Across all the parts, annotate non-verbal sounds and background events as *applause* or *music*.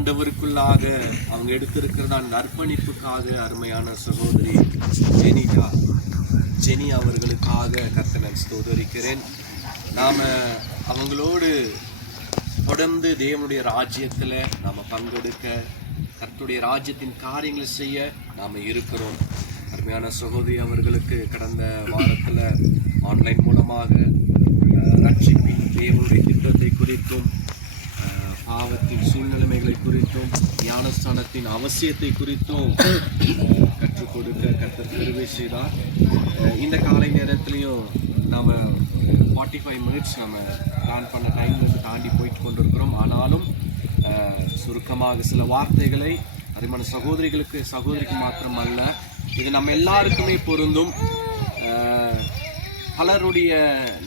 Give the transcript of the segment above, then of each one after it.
ஆண்டவருக்குள்ளாக அவங்க எடுத்திருக்கிறதா அந்த அர்ப்பணிப்புக்காக அருமையான சகோதரி ஜெனிகா. ஜெனி அவர்களுக்காக கர்த்தனர் ஸ்தோதரிக்கிறேன். நாம் அவங்களோடு தொடர்ந்து தேவனுடைய ராஜ்யத்தில் நாம் பங்கெடுக்க கர்த்துடைய ராஜ்யத்தின் காரியங்களை செய்ய நாம் இருக்கிறோம். அருமையான சகோதரி அவர்களுக்கு கடந்த வாரத்தில் ஆன்லைன் மூலமாக ரட்சிப்பின் தேவனுடைய திட்டத்தை குறித்தும் அஹ், பாவத்தின் சூழ்நிலைமைகளை குறித்தும் ஞானஸ்தானத்தின் அவசியத்தை குறித்தும் *coughs* கற்றுக் கொடுக்க கர்த்தர் பெருமை செய்தார். இந்த காலை நேரத்திலையும் நாம ஃபார்ட்டி ஃபைவ் மினிட்ஸ் நம்ம பிளான் பண்ண டைம் தாண்டி போயிட்டு கொண்டிருக்கிறோம். ஆனாலும் சுருக்கமாக சில வார்த்தைகளை அருமையான சகோதரிகளுக்கு சகோதரிக்கு மாத்திரம் அல்ல இது நம்ம எல்லாருக்குமே பொருந்தும். பலருடைய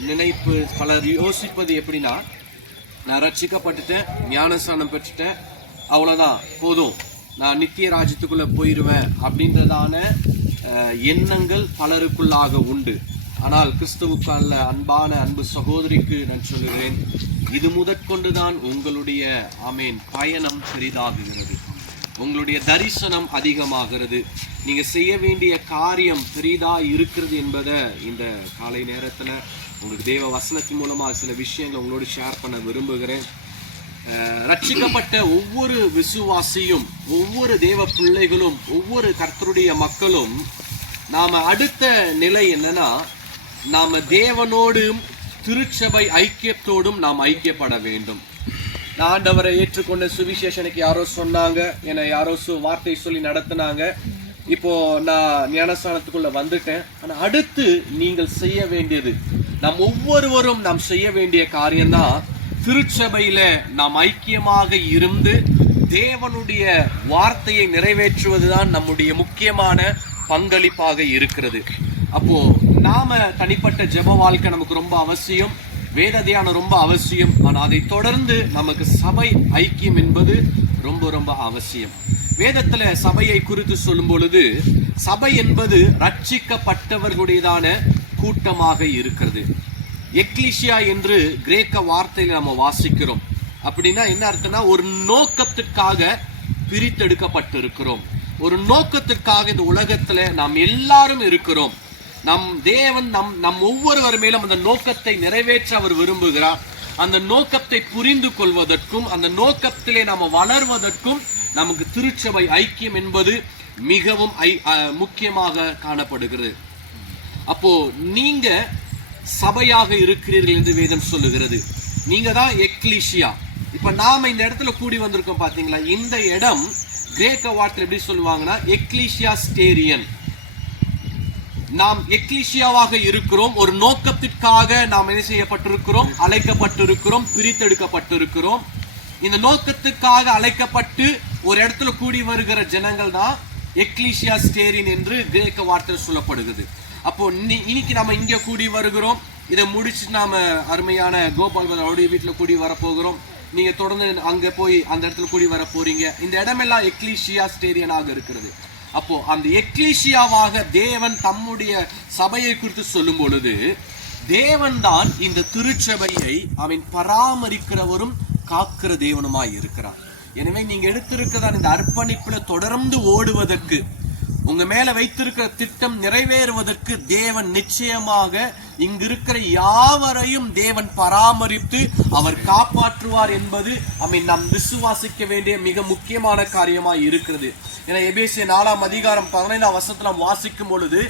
நினைப்பு பலர் யோசிப்பது எப்படின்னா நான் ரட்சிக்கப்பட்டுட்டேன் ஞானஸ்தானம் பெற்றுட்டேன். அவ்வளோதான் போதும். நான் நித்திய ராஜ்யத்துக்குள்ளே போயிடுவேன் அப்படின்றதான எண்ணங்கள் பலருக்குள்ளாக உண்டு. ஆனால் கிறிஸ்துவுக்கான அன்பான அன்பு சகோதரிக்கு நான் சொல்கிறேன் இது முதற்கொண்டுதான் உங்களுடைய ஆமீன் பயணம் பெரிதாகுகிறது. உங்களுடைய தரிசனம் அதிகமாகிறது. நீங்கள் செய்ய வேண்டிய காரியம் பெரிதாக இருக்கிறது என்பதை இந்த காலை நேரத்தில் உங்களுக்கு தேவ வசனத்தின் மூலமாக சில விஷயங்களை உங்களோடு ஷேர் பண்ண விரும்புகிறேன். ரட்சிக்கப்பட்ட ஒவ்வொரு விசுவாசியும் ஒவ்வொரு தேவ பிள்ளைகளும் ஒவ்வொரு கர்த்தருடைய மக்களும் நாம் அடுத்த நிலை என்னன்னா நாம் தேவனோடும் திருச்சபை ஐக்கியத்தோடும் நாம் ஐக்கியப்பட வேண்டும். நான் ஆண்டவரை ஏற்றுக்கொண்ட சுவிசேஷனுக்கு யாரோ சொன்னாங்க என்னை யாரோ சு வார்த்தை சொல்லி நடத்தினாங்க. இப்போ நான் ஞானஸ்தானத்துக்குள்ள வந்துட்டேன். ஆனால் அடுத்து நீங்கள் செய்ய வேண்டியது நம் ஒவ்வொருவரும் நாம் செய்ய வேண்டிய காரியம்தான் திருச்சபையில நாம் ஐக்கியமாக இருந்து தேவனுடைய வார்த்தையை நிறைவேற்றுவதுதான் நம்முடைய முக்கியமான பங்களிப்பாக இருக்கிறது. அப்போ நாம தனிப்பட்ட ஜெப வாழ்க்கை நமக்கு ரொம்ப அவசியம் வேத தியானம் ரொம்ப அவசியம் ஆனால் அதை தொடர்ந்து நமக்கு சபை ஐக்கியம் என்பது ரொம்ப ரொம்ப அவசியம். வேதத்துல சபையை குறித்து சொல்லும் பொழுது சபை என்பது ரட்சிக்கப்பட்டவர்களுடையதான கூட்டமாக இருக்கிறது. எக்லிஷியா என்று கிரேக்க வார்த்தையில நம்ம வாசிக்கிறோம். அப்படின்னா என்ன அர்த்தம்னா ஒரு நோக்கத்திற்காக பிரித்தெடுக்கப்பட்டிருக்கிறோம். ஒரு நோக்கத்திற்காக இந்த உலகத்துல நாம் எல்லாரும் இருக்கிறோம். நம் தேவன் நம் நம் ஒவ்வொருவர் மேலும் அந்த நோக்கத்தை நிறைவேற்ற அவர் விரும்புகிறார். அந்த நோக்கத்தை புரிந்து கொள்வதற்கும் அந்த நோக்கத்திலே நாம் வளர்வதற்கும் நமக்கு திருச்சபை ஐக்கியம் என்பது மிகவும் ஐ- முக்கியமாக காணப்படுகிறது. அப்போ நீங்க சபையாக இருக்கிறீர்கள் என்று வேதம் சொல்லுகிறது. நீங்க தான் எக்லிஷியா. இப்ப நாம இந்த இடத்துல கூடி வந்திருக்கோம் பாத்தீங்களா? இந்த இடம் கிரேக்க வார்த்தை எப்படி சொல்லுவாங்கன்னா எக்லிஷியா ஸ்டேரியன் நாம் எக்லிஷியாவாக இருக்கிறோம். ஒரு நோக்கத்திற்காக நாம் என்ன செய்யப்பட்டிருக்கிறோம்? அழைக்கப்பட்டிருக்கிறோம் பிரித்தெடுக்கப்பட்டிருக்கிறோம். இந்த நோக்கத்துக்காக அழைக்கப்பட்டு ஒரு இடத்துல கூடி வருகிற ஜனங்கள் தான் எக்லிஷியா ஸ்டேரின் என்று கிரேக்க வார்த்தையில் சொல்லப்படுகிறது. அப்போ இன்னைக்கு நம்ம இங்க கூடி வருகிறோம். இதை முடிச்சு நாம அருமையான கோபால் அவருடைய வீட்டில் கூடி வரப்போகிறோம். நீங்க தொடர்ந்து அங்க போய் அந்த இடத்துல கூடி வர போறீங்க. இந்த இடமெல்லாம் எக்லீஷியா ஸ்டேரியனாக இருக்கிறது. அப்போ அந்த எக்லீஷியாவாக தேவன் தம்முடைய சபையை குறித்து சொல்லும் பொழுது தேவன் தான் இந்த திருச்சபையை அவன் பராமரிக்கிறவரும் காக்கிற தேவனுமாய் இருக்கிறார். எனவே நீங்க எடுத்திருக்கிறதான் இந்த அர்ப்பணிப்புல தொடர்ந்து ஓடுவதற்கு உங்க மேல வைத்திருக்கிற திட்டம் நிறைவேறுவதற்கு தேவன் நிச்சயமாக இங்கிருக்கிற யாவரையும் தேவன் பராமரித்து அவர் காப்பாற்றுவார் என்பது அமை நாம் விசுவாசிக்க வேண்டிய மிக முக்கியமான காரியமாக இருக்கிறது. ஏன்னா எபேசிய நாலாம் அதிகாரம் பதினைந்தாம் வருஷத்துல வாசிக்கும் பொழுது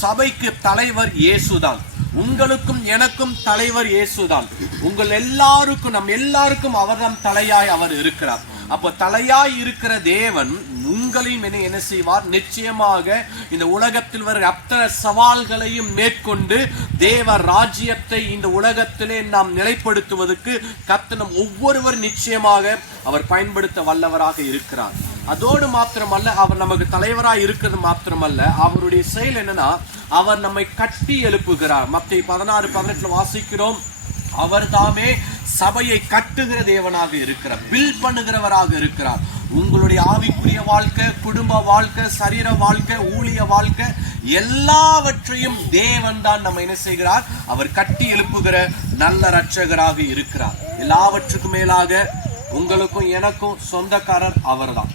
சபைக்கு தலைவர் இயேசுதான். உங்களுக்கும் எனக்கும் தலைவர் இயேசுதான். உங்கள் எல்லாருக்கும் நம் எல்லாருக்கும் அவர்தான் தலையாய் அவர் இருக்கிறார். அப்ப தலையாய் இருக்கிற தேவன் உங்களையும் என்ன என்ன செய்வார்? நிச்சயமாக இந்த உலகத்தில் வர அத்தனை சவால்களையும் மேற்கொண்டு தேவ ராஜ்யத்தை இந்த உலகத்திலே நாம் நிலைப்படுத்துவதற்கு கத்தனம் ஒவ்வொருவர் நிச்சயமாக அவர் பயன்படுத்த வல்லவராக இருக்கிறார். அதோடு மாத்திரமல்ல அவர் நமக்கு தலைவராக இருக்கிறது மாத்திரமல்ல அவருடைய செயல் என்னன்னா அவர் நம்மை கட்டி எழுப்புகிறார். மத்திய பதினாறு பதினெட்டுல வாசிக்கிறோம். அவர் தாமே சபையை கட்டுகிற தேவனாக இருக்கிறார் பில் பண்ணுகிறவராக இருக்கிறார். உங்களுடைய ஆவிக்குரிய வாழ்க்கை குடும்ப வாழ்க்கை சரீர வாழ்க்கை ஊழிய வாழ்க்கை எல்லாவற்றையும் தேவன் தான் நம்ம என்ன செய்கிறார்? அவர் கட்டி எழுப்புகிற நல்ல ரட்சகராக இருக்கிறார். எல்லாவற்றுக்கும் மேலாக உங்களுக்கும் எனக்கும் சொந்தக்காரர் அவர்தான்.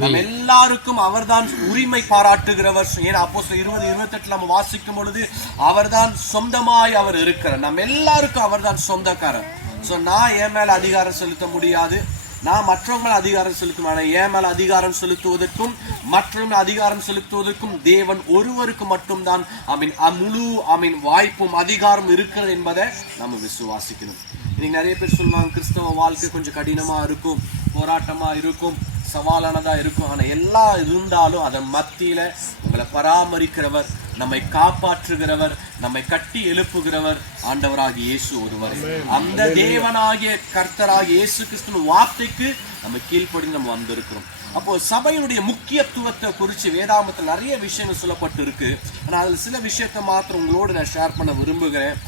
நம்ம எல்லாருக்கும் அவர்தான் உரிமை பாராட்டுகிறவர். ஏன்னா அப்போ இருபது இருபத்தெட்டுல நம்ம வாசிக்கும் பொழுது அவர்தான் சொந்தமாய் அவர் இருக்கிறார். நம்ம எல்லாருக்கும் அவர்தான் சொந்தக்காரர். சோ நான் என் மேல அதிகாரம் செலுத்த முடியாது. நான் மற்றவங்க மேல அதிகாரம் செலுத்தும் ஆனா என் மேல அதிகாரம் செலுத்துவதற்கும் மற்றவங்க அதிகாரம் செலுத்துவதற்கும் தேவன் ஒருவருக்கு மட்டும்தான் ஐ மீன் முழு ஐ மீன் வாய்ப்பும் அதிகாரம் இருக்கிறது என்பதை நம்ம விசுவாசிக்கணும். இன்னைக்கு நிறைய பேர் சொல்லுவாங்க கிறிஸ்தவ வாழ்க்கை கொஞ்சம் கடினமா இருக்கும் போராட்டமா இருக்கும். சவாலானதா இருக்கும். ஆனா எல்லாம் இருந்தாலும் அதன் மத்தியில உங்களை பராமரிக்கிறவர் நம்மை காப்பாற்றுகிறவர் நம்மை கட்டி எழுப்புகிறவர் ஆண்டவராகிய இயேசு ஒருவர். அந்த தேவனாகிய கர்த்தராகிய இயேசு கிறிஸ்துவின் வார்த்தைக்கு நம்ம கீழ்ப்படி நம்ம வந்திருக்கிறோம். அப்போ சபையினுடைய முக்கியத்துவத்தை குறித்து வேதாமத்தில் நிறைய விஷயங்கள் சொல்லப்பட்டு இருக்கு ஆனா அதுல சில விஷயத்தை மாத்திரம் உங்களோடு நான் ஷேர் பண்ண விரும்புகிறேன்.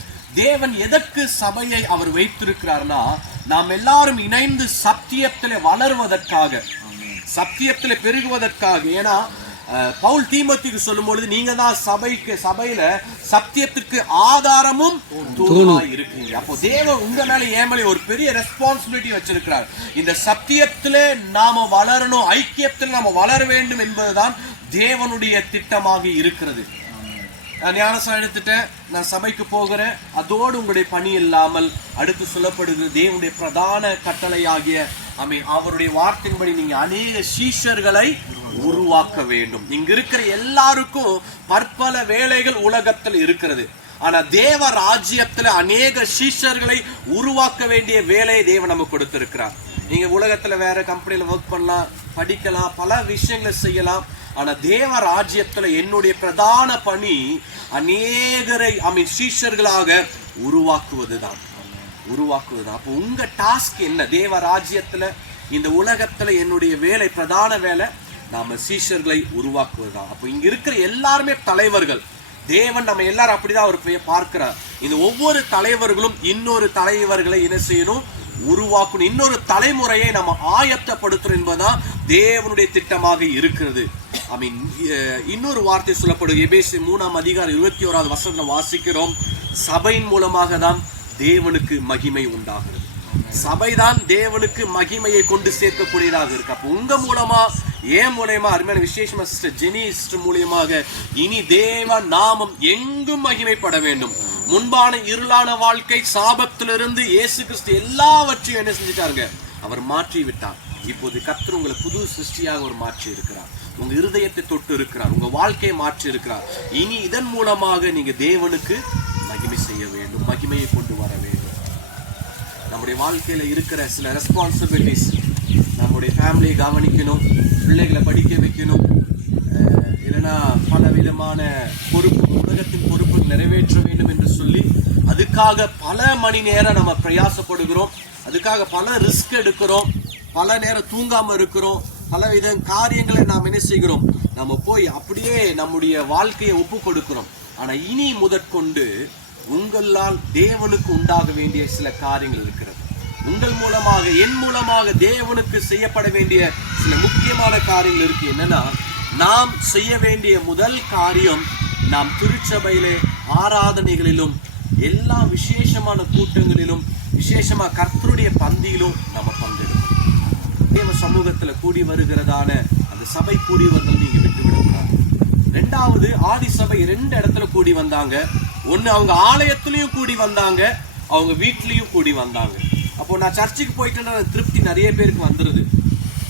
தேவன் எதற்கு சபையை அவர் வைத்திருக்கிறார்னா நாம் எல்லாரும் இணைந்து சத்தியத்திலே வளருவதற்காக. சத்தியத்திலே பெருகுவதற்காக. ஏன்னா பவுல் தீமோத்திக்கு சொல்லும் பொழுது நீங்க தான் சபைக்கு சபையில சத்தியத்திற்கு ஆதாரமும் இருக்கீங்க. அப்போ தேவன் உங்க மேல என் மேல ஒரு பெரிய ரெஸ்பான்சிபிலிட்டி வச்சிருக்கிறார். இந்த சத்தியத்திலே நாம வளரணும் ஐக்கியத்தில் நாம வளர வேண்டும் என்பதுதான் தேவனுடைய திட்டமாக இருக்கிறது. நான் ஞானசாரம் எடுத்துட்டேன் நான் சபைக்கு போகிறேன். அதோடு உங்களுடைய பணி இல்லாமல் அடுத்து சொல்லப்படுகிறது தேவனுடைய பிரதான கட்டளையாகிய அமை அவருடைய வார்த்தையின்படி நீங்க அநேக சீஷர்களை உருவாக்க வேண்டும். இங்க இருக்கிற எல்லாருக்கும் பற்பல வேலைகள் உலகத்தில் இருக்கிறது. ஆனா தேவ ராஜ்யத்துல அநேக சீஷர்களை உருவாக்க வேண்டிய வேலையை தேவன் நமக்கு கொடுத்திருக்கிறார். நீங்க உலகத்துல வேற கம்பெனியில ஒர்க் பண்ணலாம் படிக்கலாம் பல விஷயங்களை செய்யலாம். ஆனா தேவ ராஜ்யத்துல என்னுடைய பிரதான பணி அநேகரை ஐ மீன் சீஷர்களாக உருவாக்குவதுதான். உருவாக்குவது அப்போ உங்க டாஸ்க் என்ன? தேவ ராஜ்யத்துல இந்த உலகத்துல என்னுடைய வேலை பிரதான வேலை நாம சீஷர்களை உருவாக்குவது. தான் அப்போ இங்க இருக்கிற எல்லாருமே தலைவர்கள். தேவன் நம்ம எல்லாரும் அப்படிதான் அவர் பார்க்கிறார். இந்த ஒவ்வொரு தலைவர்களும் இன்னொரு தலைவர்களை என்ன செய்யணும்? உருவாக்கணும். இன்னொரு தலைமுறையை நம்ம ஆயத்தப்படுத்தணும் என்பதுதான் தேவனுடைய திட்டமாக இருக்கிறது. ஐ மீன் இன்னொரு வார்த்தை சொல்லப்படும் எபேசி மூணாம் அதிகாரம் இருபத்தி ஓராவது வருஷத்தில் வாசிக்கிறோம். சபையின் மூலமாக தான் தேவனுக்கு மகிமை உண்டாகிறது. சபைதான் தேவனுக்கு மகிமையை கொண்டு சேர்க்கக்கூடியதாக இருக்கு. அப்போ உங்க மூலமா ஏன் மூலயமா அருமையான விசேஷமா சிஸ்டர் ஜெனி சிஸ்டர் மூலியமாக இனி தேவ நாமம் எங்கும் மகிமைப்பட வேண்டும். முன்பான இருளான வாழ்க்கை சாபத்திலிருந்து இயேசு கிறிஸ்து எல்லாவற்றையும் என்ன செஞ்சிட்டாருங்க? அவர் மாற்றி விட்டார். இப்போது கத்தர் உங்களை புது சிருஷ்டியாக ஒரு மாற்றி இருக்கிறார். உங்க இருதயத்தை தொட்டு இருக்கிறார். உங்க வாழ்க்கையை மாற்றி இருக்கிறார். இனி இதன் மூலமாக நீங்க தேவனுக்கு மகிமை செய்ய வேண்டும். மகிமையை கொண்டு வர வேண்டும். நம்முடைய வாழ்க்கையில் இருக்கிற சில ரெஸ்பான்சிபிலிட்டிஸ் நம்முடைய ஃபேமிலியை கவனிக்கணும் பிள்ளைகளை படிக்க வைக்கணும் இல்லைன்னா பல விதமான பொறுப்பு உலகத்தின் பொறுப்பு நிறைவேற்ற வேண்டும் என்று சொல்லி அதுக்காக பல மணி நேரம் நம்ம பிரயாசப்படுகிறோம். அதுக்காக பல ரிஸ்க் எடுக்கிறோம். பல நேரம் தூங்காமல் இருக்கிறோம். பல வித காரியங்களை நாம் என்ன செய்கிறோம்? நம்ம போய் அப்படியே நம்முடைய வாழ்க்கையை ஒப்பு கொடுக்கிறோம் ஆனால் இனி முதற்கொண்டு உங்களால் தேவனுக்கு உண்டாக வேண்டிய சில காரியங்கள் இருக்கிறது. உங்கள் மூலமாக என் மூலமாக தேவனுக்கு செய்யப்பட வேண்டிய சில முக்கியமான காரியங்கள் இருக்கு. என்னன்னா நாம் செய்ய வேண்டிய முதல் காரியம் நாம் திருச்சபையிலே ஆராதனைகளிலும் எல்லா விசேஷமான கூட்டங்களிலும் விசேஷமா கர்த்தருடைய பந்தியிலும் நம்ம பங்கெடுக்கணும் தேவ சமூகத்துல கூடி வருகிறதான அந்த சபை கூடி நீங்க விட்டு விடக்கூடாது ரெண்டாவது ஆதி சபை ரெண்டு இடத்துல கூடி வந்தாங்க. ஒன்று அவங்க ஆலயத்துலேயும் கூடி வந்தாங்க. அவங்க வீட்லேயும் கூடி வந்தாங்க. அப்போ நான் சர்ச்சுக்கு போயிட்டேன்னா திருப்தி நிறைய பேருக்கு வந்துடுது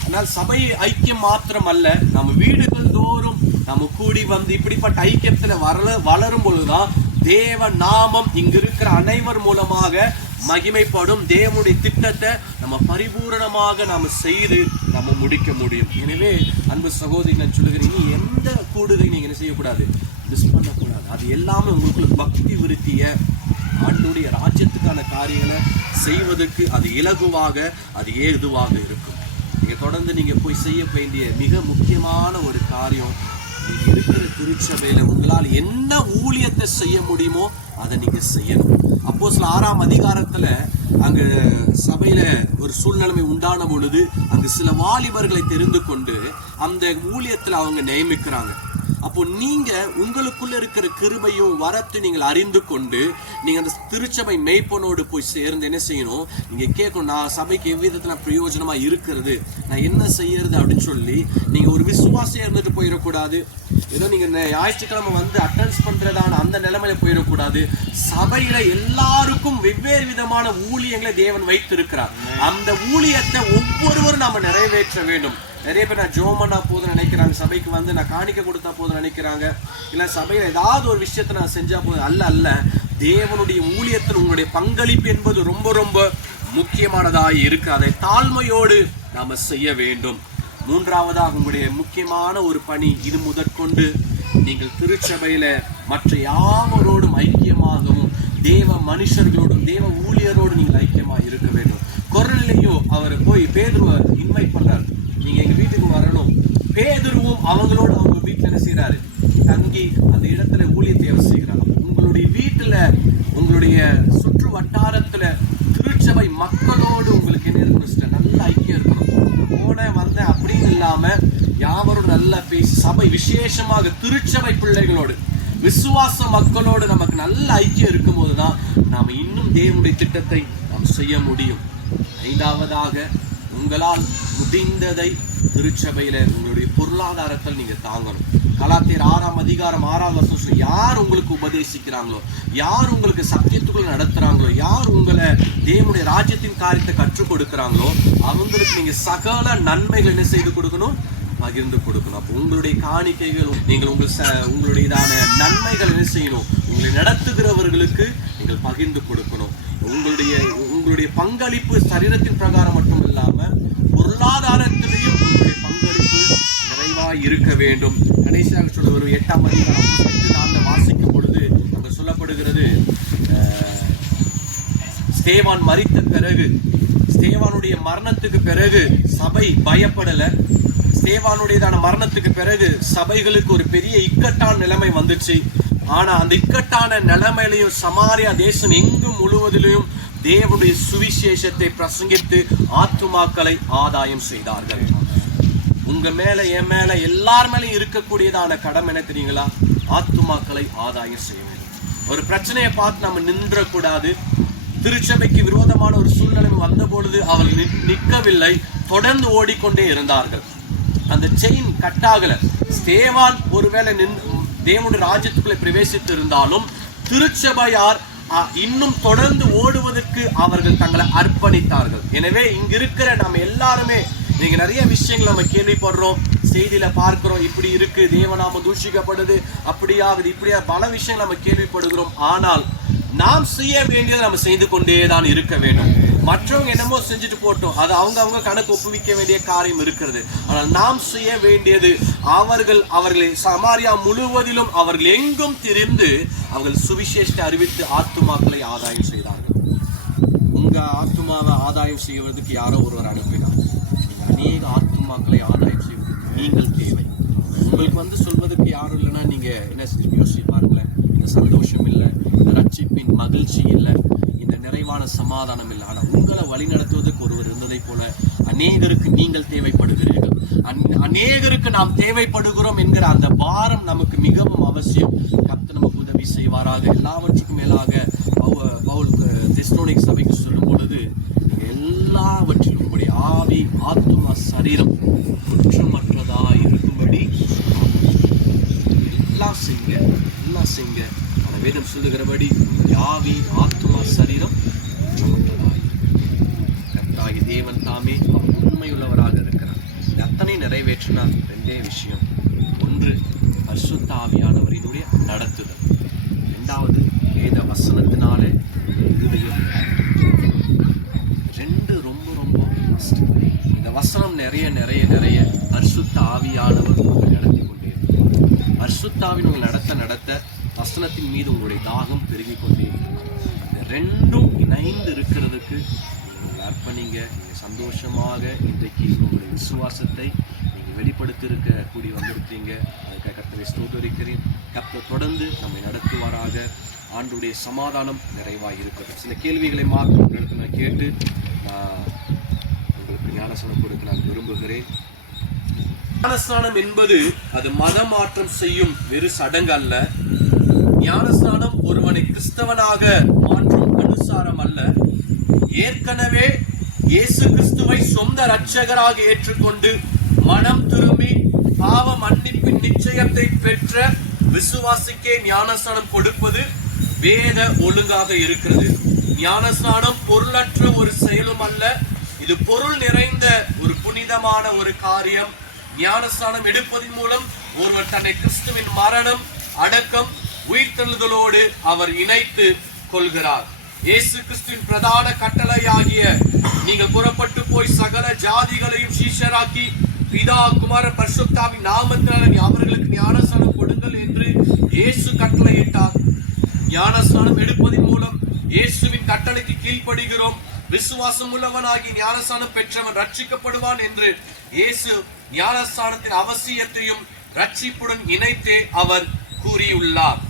ஆனால் சபை ஐக்கியம் மாத்திரம் அல்ல நம்ம வீடுகள் தோறும் நம்ம கூடி வந்து இப்படிப்பட்ட ஐக்கியத்தில் வளர வளரும் பொழுதுதான் தேவ நாமம் இங்கு இருக்கிற அனைவர் மூலமாக மகிமைப்படும் தேவனுடைய திட்டத்தை நம்ம பரிபூரணமாக நாம் செய்து நம்ம முடிக்க முடியும். எனவே அன்பு சகோதரி நான் சொல்லுகிறேன் எந்த கூடுகை நீங்கள் என்ன செய்யக்கூடாது? மிஸ் பண்ணக்கூடாது. அது எல்லாமே உங்களுக்குள்ள பக்தி விருத்திய ஆண்டுடைய ராஜ்யத்துக்கான காரியங்களை செய்வதற்கு அது இலகுவாக அது ஏதுவாக இருக்கும். நீங்கள் தொடர்ந்து நீங்கள் போய் செய்ய வேண்டிய மிக முக்கியமான ஒரு காரியம் இருக்கிற திருச்சபையில உங்களால் என்ன ஊழியத்தை செய்ய முடியுமோ அதை நீங்க செய்யணும். அப்போ சில ஆறாம் அதிகாரத்துல அங்க சபையில ஒரு சூழ்நிலைமை உண்டான பொழுது அங்கு சில வாலிபர்களை தெரிந்து கொண்டு அந்த ஊழியத்துல அவங்க நியமிக்கிறாங்க. அப்போ நீங்க உங்களுக்குள்ள இருக்கிற கிருபையும் வரத்தை நீங்கள் அறிந்து கொண்டு நீங்க அந்த திருச்சபை மெய்ப்பனோடு போய் சேர்ந்து என்ன செய்யணும்? நீங்க கேட்கணும் நான் சபைக்கு எவ்விதத்துல பிரயோஜனமா இருக்கிறது? நான் என்ன செய்யறது அப்படின்னு சொல்லி நீங்க ஒரு விசுவாசம் இருந்துட்டு போயிடக்கூடாது. ஏதோ நீங்க நே- ஞாயிற்றுக்கிழமை வந்து அட்டென்ஸ் பண்றதான அந்த நிலைமையில போயிடக்கூடாது. சபையில எல்லாருக்கும் வெவ்வேறு விதமான ஊழியங்களை தேவன் வைத்திருக்கிறார். அந்த ஊழியத்தை ஒவ்வொருவரும் நாம நிறைவேற்ற வேண்டும். நிறைய பேர் நான் ஜோமனா போதும் நினைக்கிறாங்க. சபைக்கு வந்து நான் காணிக்க கொடுத்தா போதும் நினைக்கிறாங்க. இல்ல சபையில ஏதாவது ஒரு விஷயத்தை நான் செஞ்சா போதும். அல்ல அல்ல. தேவனுடைய ஊழியத்தில் உங்களுடைய பங்களிப்பு என்பது ரொம்ப ரொம்ப முக்கியமானதாய் இருக்கு. அதை தாழ்மையோடு நாம செய்ய வேண்டும். மூன்றாவதாக உங்களுடைய முக்கியமான ஒரு பணி இது முதற்கொண்டு நீங்கள் திருச்சபையில மற்ற யாவரோடும் ஐக்கியமாகவும் தேவ மனுஷர்களோடும் தேவ ஊழியரோடு நீங்கள் ஐக்கியமாக இருக்க வேண்டும். குரலையோ அவர் போய் பேதுருவ இன்வைட் பண்றார். நீங்க எங்க வீட்டுக்கு வரணும். பேதுருவும் அவங்களோட அவங்க வீட்டில் என்ன செய்யறாரு தங்கி அந்த இடத்துல ஊழியத்தை அவர் செய்கிறார். உங்களுடைய வீட்டுல உங்களுடைய சுற்று வட்டாரத்துல திருச்சபை மக்களோடு உங்களுக்கு என்ன இருக்கணும் நல்ல ஐக்கியம் இருக்கணும். இல்லாம யாவரோடு நல்லா பேசி சபை விசேஷமாக திருச்சபை பிள்ளைகளோடு விசுவாச மக்களோடு நமக்கு நல்ல ஐக்கியம் இருக்கும்போது தான் நாம் இன்னும் தேவனுடைய திட்டத்தை நாம் செய்ய முடியும். ஐந்தாவதாக உங்களால் முடிந்ததை திருச்சபையில் உங்களுடைய பொருளாதாரத்தில் நீங்கள் தாங்கணும். கலாத்தியர் ஆறாம் அதிகாரம் ஆறாவது வருஷம் சொல்லி யார் உங்களுக்கு உபதேசிக்கிறாங்களோ யார் உங்களுக்கு சத்தியத்துக்குள்ள நடத்துறாங்களோ யார் உங்களை தேவனுடைய ராஜ்யத்தின் காரியத்தை கற்றுக் கொடுக்குறாங்களோ அவங்களுக்கு நீங்க சகல நன்மைகள் என்ன செய்து கொடுக்கணும்? பகிர்ந்து கொடுக்கணும். அப்போ உங்களுடைய காணிக்கைகள் நீங்கள் உங்கள் ச- உங்களுடையதான நன்மைகள் என்ன செய்யணும்? உங்களை நடத்துகிறவர்களுக்கு நீங்கள் பகிர்ந்து கொடுக்கணும். உங்களுடைய உங்களுடைய பங்களிப்பு சரீரத்தின் பிரகாரம் மட்டும் இல்லாமல் பொருளாதாரத்திலையும் நிறைவாய் இருக்க வேண்டும். கணேசாக சொல்ல ஒரு எட்டாம் அதிகாரம் நாங்கள் வாசிக்கும் பொழுது அங்கே சொல்லப்படுகிறது ஸ்தேவான் மறித்த பிறகு ஸ்தேவானுடைய மரணத்துக்கு பிறகு சபை பயப்படலை. ஸ்தேவானுடையதான மரணத்துக்கு பிறகு சபைகளுக்கு ஒரு பெரிய இக்கட்டான நிலைமை வந்துச்சு. ஆனால் அந்த இக்கட்டான நிலைமையிலையும் சமாரியா தேசம் எங்கும் முழுவதிலையும் தேவனுடைய சுவிசேஷத்தை பிரசங்கித்து ஆத்துமாக்களை ஆதாயம் செய்தார்கள். உங்க மேல என் மேல எல்லார் மேலும் இருக்கக்கூடியதான கடமை என்ன தெரியுங்களா? ஆத்துமாக்களை ஆதாயம் செய்ய வேண்டும். ஒரு பிரச்சனையை பார்த்து நம்ம நின்றக்கூடாது. திருச்சபைக்கு விரோதமான ஒரு சூழ்நிலை வந்த பொழுது அவர்கள் நிற்கவில்லை. தொடர்ந்து ஓடிக்கொண்டே இருந்தார்கள். அந்த செயின் கட்டாகல ஸ்தேவான் ஒருவேளை நின் தேவனுடைய ராஜ்யத்துக்குள்ளே பிரவேசித்து இருந்தாலும் திருச்சபையார் இன்னும் தொடர்ந்து ஓடுவதற்கு அவர்கள் தங்களை அர்ப்பணித்தார்கள். எனவே இங்கிருக்கிற நம்ம எல்லாருமே நீங்க நிறைய விஷயங்கள் நம்ம கேள்விப்படுறோம் செய்தியில பார்க்கிறோம் இப்படி இருக்கு தேவநாம தூஷிக்கப்படுது அப்படியாகுது இப்படியா பல விஷயங்கள் நம்ம கேள்விப்படுகிறோம். ஆனால் நாம் செய்ய வேண்டியதை நம்ம செய்து கொண்டே தான் இருக்க வேண்டும். மற்றவங்க என்னமோ செஞ்சுட்டு போட்டோம் அது அவங்க அவங்க கணக்கு ஒப்புவிக்க வேண்டிய காரியம் இருக்கிறது. ஆனால் நாம் செய்ய வேண்டியது அவர்கள் அவர்களை சமாரியா முழுவதிலும் அவர்கள் எங்கும் திரிந்து அவர்கள் சுவிசேஷத்தை அறிவித்து ஆத்துமாக்களை ஆதாயம் செய்தார்கள். உங்க ஆத்துமாவை ஆதாயம் செய்வதற்கு யாரோ ஒருவர் அனுப்பினார் அநேக ஆத்துமாக்களை ஆதாயம் நீங்கள் தேவை. உங்களுக்கு வந்து சொல்வதற்கு யாரும் இல்லைன்னா நீங்கள் என்ன செஞ்சு யோசிச்சு பாருங்களேன். இந்த சந்தோஷம் இல்லை இந்த ரட்சிப்பின் மகிழ்ச்சி இல்லை இந்த நிறைவான சமாதானம் இல்லை. ஆனால் உங்களை வழிநடத்துவதற்கு ஒருவர் இருந்ததை போல அநேகருக்கு நீங்கள் தேவைப்படுகிறீர்கள். அந்- அநேகருக்கு நாம் தேவைப்படுகிறோம் என்கிற அந்த பாரம் நமக்கு மிகவும் அவசியம். கர்த்தர் நமக்கு உதவி செய்வாராக. எல்லாவற்றுக்கும் மேலாக பவுல் தெஸ்டோனிக் சபைக்கு சொல்லும் பொழுது நீங்க எல்லாவற்றிலும் உங்களுடைய ஆவி ஆத்துமா சரீரம் குற்றமற்றதாய் இருக்கும்படி எல்லாம் செய்யுங்க எல்லாம் செய்யுங்க ஆனா வேதம் சொல்லுகிறபடி யாவி ஆத்மா சரீரம் கத்தாகி தேவன் தாமே உண்மையுள்ளவராக இருக்கிறார். எத்தனை நிறைவேற்றினார் ரெண்டே விஷயம். ஒன்று பரிசுத்த ஆவியானவரினுடைய நடத்துதல். ரெண்டாவது வேத வசனத்தினாலே இருதயம் ரெண்டு ரொம்ப ரொம்ப இந்த வசனம் நிறைய நிறைய நிறைய பரிசுத்த ஆவியானவர் நடத்தி கொண்டே இருக்கிறார். உங்களை நடத்த நடத்த வசனத்தின் மீது உங்களுடைய தாகம் பெருகி கொண்டே இருக்கும். இந்த ரெண்டும் இணைந்து இருக்கிறதுக்கு நீங்கள் அர்ப்பணிங்க. நீங்கள் சந்தோஷமாக இன்றைக்கு உங்களுடைய விசுவாசத்தை நீங்கள் வெளிப்படுத்தியிருக்க கூடி வந்திருக்கிறீங்க. அதுக்காக கத்தரை ஸ்தோதரிக்கிறேன் கத்தை தொடர்ந்து நம்மை நடத்துவாராக. ஆண்டுடைய சமாதானம் நிறைவாக இருக்கிறது. சில கேள்விகளை மாத்திரம் உங்களுக்கு நான் கேட்டு நான் உங்களுக்கு ஞானசனம் கொடுக்க நான் விரும்புகிறேன். ஞானஸ்நானம் என்பது அது மதம் மாற்றம் செய்யும் வெறு சடங்கு அல்ல. ஞானஸ்நானம் ஒருவனை கிறிஸ்தவனாக மாற்றும் அனுசாரம் அல்ல. ஏற்கனவே இயேசு கிறிஸ்துவை சொந்த இரட்சகராக ஏற்றுக்கொண்டு மனம் திரும்பி பாவ மன்னிப்பின் நிச்சயத்தை பெற்ற விசுவாசிக்கே ஞானஸ்நானம் கொடுப்பது வேத ஒழுங்காக இருக்கிறது. ஞானஸ்நானம் பொருளற்ற ஒரு செயலும் அல்ல. இது பொருள் நிறைந்த ஒரு புனிதமான ஒரு காரியம். ஞானஸ்நானம் எடுப்பதன் மூலம் ஒருவர் தன்னை கிறிஸ்துவின் மரணம் அடக்கம் உயிர்த்தெழுதலோடு அவர் இணைத்து கொள்கிறார். இயேசு கிறிஸ்துவின் பிரதான கட்டளையாகிய நீங்கள் புறப்பட்டு போய் சகல ஜாதிகளையும் சீஷராக்கி பிதா குமார பரிசுத்தாவின் நாமத்தினால் அவர்களுக்கு ஞானஸ்தானம் கொடுங்கள் என்று இயேசு கட்டளையிட்டார். ஞானஸ்தானம் எடுப்பதன் மூலம் இயேசுவின் கட்டளைக்கு கீழ்ப்படுகிறோம். விசுவாசம் உள்ளவனாகி ஞானஸ்தானம் பெற்றவன் ரட்சிக்கப்படுவான் என்று இயேசு ஞானஸ்தானத்தின் அவசியத்தையும் ரட்சிப்புடன் இணைத்தே அவர் கூறியுள்ளார்.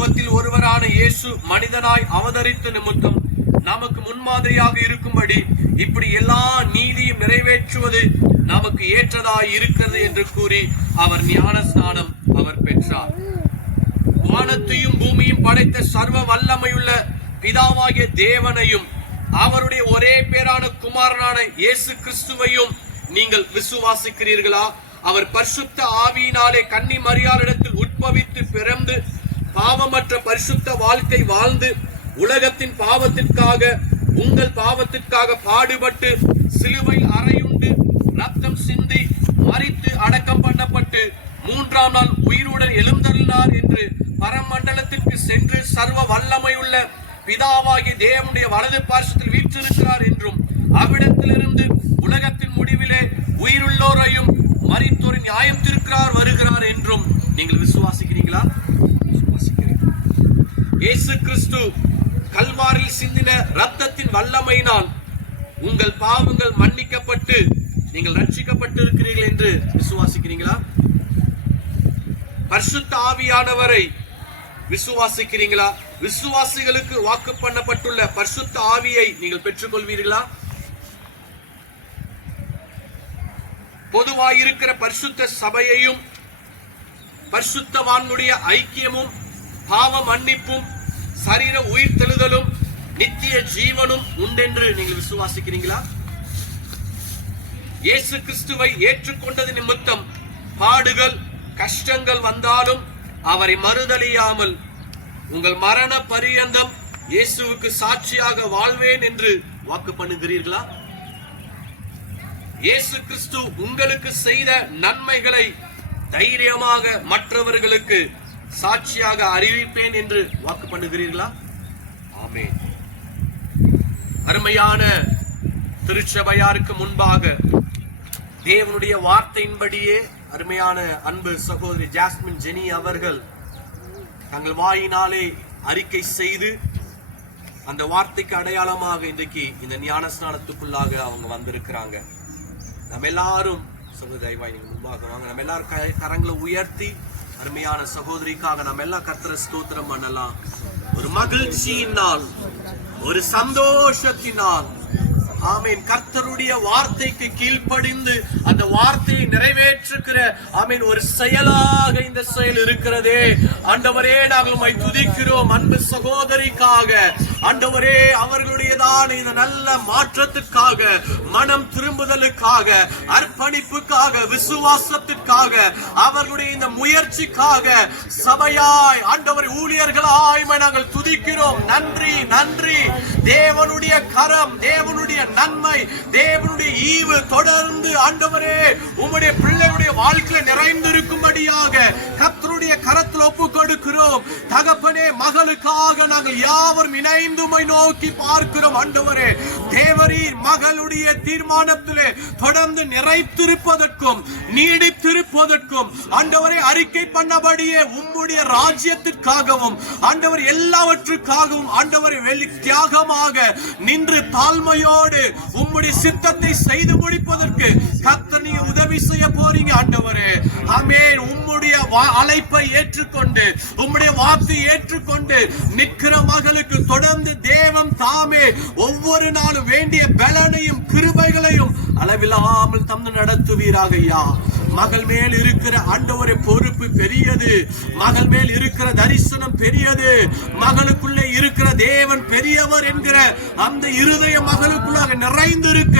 தத்துவத்தில் ஒருவரான இயேசு மனிதனாய் அவதரித்த நிமித்தம் நமக்கு முன்மாதிரியாக இருக்கும்படி இப்படி எல்லா நீதியும் நிறைவேற்றுவது நமக்கு ஏற்றதாய் இருக்கிறது என்று கூறி அவர் ஞானஸ்நானம் அவர் பெற்றார். வானத்தையும் பூமியும் படைத்த சர்வ வல்லமையுள்ள பிதாவாகிய தேவனையும் அவருடைய ஒரே பேரான குமாரனான இயேசு கிறிஸ்துவையும் நீங்கள் விசுவாசிக்கிறீர்களா? அவர் பரிசுத்த ஆவியினாலே கன்னி மரியாளிடத்தில் உட்பவித்து பிறந்து பாவமற்ற பரிசுத்த வாழ்க்கை வாழ்ந்து உலகத்தின் பாவத்திற்காக உங்கள் பாவத்திற்காக பாடுபட்டு சிலுவையில் அறையுண்டு ரத்தம் சிந்தி மறித்து அடக்கம் பண்ணப்பட்டு மூன்றாம் நாள் உயிருடன் எழுந்தருளினார் என்று பரமண்டலத்திற்கு சென்று சர்வ வல்லமையுள்ள பிதாவாகி தேவனுடைய வலது பார்சத்தில் வீற்றிருக்கிறார் என்றும் அவ்விடத்திலிருந்து உலகத்தின் முடிவிலே உயிருள்ளோரையும் மறித்தோரின் நியாயம் திருக்கிறார் வருகிறார் என்றும் நீங்கள் விசுவாசிக்கிறீங்களா இயேசு கிறிஸ்து கல்வாரில் சிந்தின ரத்தத்தின் வல்லமையினால் உங்கள் பாவங்கள் மன்னிக்கப்பட்டு நீங்கள் ரட்சிக்கப்பட்டு இருக்கிறீர்கள் என்று விசுவாசிக்கிறீங்களா? பரிசுத்த ஆவியானவரை விசுவாசிக்கிறீங்களா? விசுவாசிகளுக்கு வாக்கு பண்ணப்பட்டுள்ள பரிசுத்த ஆவியை நீங்கள் பெற்றுக்கொள்வீர்களா? பொதுவாயிருக்கிற பரிசுத்த சபையையும் பரிசுத்தவான்களுடைய ஐக்கியமும் பாவ மன்னிப்பும் சரீர உயிர் தெழுதலும் நித்திய ஜீவனும் உண்டென்று நீங்கள் விசுவாசிக்கிறீங்களா? இயேசு கிறிஸ்துவை ஏற்றுக்கொண்டது நிமித்தம் பாடுகள் கஷ்டங்கள் வந்தாலும் அவரை மறுதலியாமல் உங்கள் மரண பரியந்தம் இயேசுவுக்கு சாட்சியாக வாழ்வேன் என்று வாக்கு பண்ணுகிறீர்களா? இயேசு கிறிஸ்து உங்களுக்கு செய்த நன்மைகளை தைரியமாக மற்றவர்களுக்கு சாட்சியாக அறிவிப்பேன் என்று வாக்கு பண்ணுகிறீர்களா? ஆமே அருமையான திருச்சபையாருக்கு முன்பாக தேவனுடைய வார்த்தையின்படியே அருமையான அன்பு சகோதரி ஜாஸ்மின் ஜெனி அவர்கள் தங்கள் வாயினாலே அறிக்கை செய்து அந்த வார்த்தைக்கு அடையாளமாக இன்றைக்கு இந்த ஞானஸ்நானத்துக்குள்ளாக அவங்க வந்திருக்கிறாங்க. நம்ம எல்லாரும் சொல்லு தயவாய் நீங்க முன்பாக வாங்க. நம்ம எல்லாரும் க- கரங்களை உயர்த்தி அருமையான சகோதரிக்காக நம்ம எல்லாம் கத்திர ஸ்தோத்திரம் பண்ணலாம். ஒரு மகிழ்ச்சியினால் ஒரு சந்தோஷத்தினால். ஆமீன். கர்த்தருடைய வார்த்தைக்கு கீழ்ப்படிந்து அந்த வார்த்தையை நிறைவேற்றுகிற ஆமீன் ஒரு செயலாக இந்த செயல் இருக்கிறதே. ஆண்டவரே நாங்கள் துதிக்கிறோம். அன்பு சகோதரிக்காக. ஆண்டவரே அவர்களுடையதான இந்த நல்ல மாற்றத்திற்காக மனம் திரும்புதலுக்காக அர்ப்பணிப்புக்காக விசுவாசத்திற்காக அவர்களுடைய இந்த முயற்சிக்காக சபையாய் ஆண்டவர் ஊழியர்களாய் நாங்கள் துதிக்கிறோம். நன்றி நன்றி. தேவனுடைய கரம் தேவனுடைய நன்மை தேவனுடைய ஈவு தொடர்ந்து ஆண்டவரே உம்முடைய பிள்ளைகளுடைய வாழ்க்கையில நிறைந்திருக்கும்படியாக கத்தருடைய கரத்தில் ஒப்பு கொடுக்கிறோம் தகப்பனே மகளுக்காக நாங்கள் யாவரும் இணைந்து உம்மை நோக்கி பார்க்கிறோம் ஆண்டவரே தேவரீர் மகளுடைய தீர்மானத்திலே தொடர்ந்து நிறைத்திருப்பதற்கும் நீடித்திருப்பதற்கும் ஆண்டவரை அறிக்கை பண்ணபடியே உம்முடைய ராஜ்யத்திற்காகவும் ஆண்டவர் எல்லாவற்றுக்காகவும் ஆண்டவரை வெளி தியாகமாக நின்று தாழ்மையோடு உம்முடைய சித்தத்தை செய்து முடிப்பதற்கு கர்த்தர் நீங்க உதவி செய்ய போறீங்க ஆண்டவரே. ஆமென். உம்முடைய அழைப்பை ஏற்றுக்கொண்டு உம்முடைய வார்த்தை ஏற்றுக்கொண்டு நிற்கிற மகளுக்கு தொடர்ந்து தேவன் தாமே. ஒவ்வொரு நாளும் வேண்டிய பலனையும் கிருபைகளையும் அளவில்லாமல் தந்து நடத்துவீராக ஐயா. மகள் மேல் இருக்கிற ஆண்டவரை பொறுப்பு பெரியது. மகள் மேல் இருக்கிற தரிசனம் பெரியது. மகளுக்குள்ளே இருக்கிற தேவன் பெரியவர் என்கிற அந்த இருதய மகளுக்குள்ளாக நிறைந்திருக்க.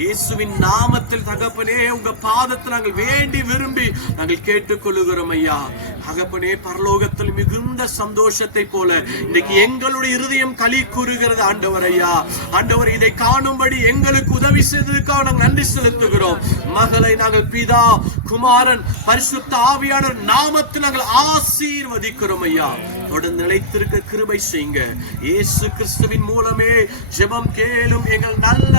இயேசுவின் நாமத்தில் தகப்பனே உங்க பாதத்தில் நாங்கள் வேண்டி விரும்பி நாங்கள் கேட்டுக்கொள்ளுகிறோம் ஐயா. தகப்பனே பரலோகத்தில் மிகுந்த சந்தோஷத்தை போல இன்னைக்கு எங்களுடைய இருதயம் களி கூறுகிறது ஆண்டவர் ஐயா. ஆண்டவர் இதை காணும்படி எங்களுக்கு உதவி செய்ததுக்காக நாங்கள் நன்றி செலுத்துகிறோம். மகளை நாங்கள் பிதா குமாரன் பரிசுத்த ஆவியான நாமத்தில் நாங்கள் ஆசீர்வதிக்கிறோம் ஐயா. தொடர்ந்து நிலைத்திருக்க கிருபை செய்யுங்க. இயேசு கிறிஸ்துவின் மூலமே ஜெபம் கேளும் எங்கள் நல்ல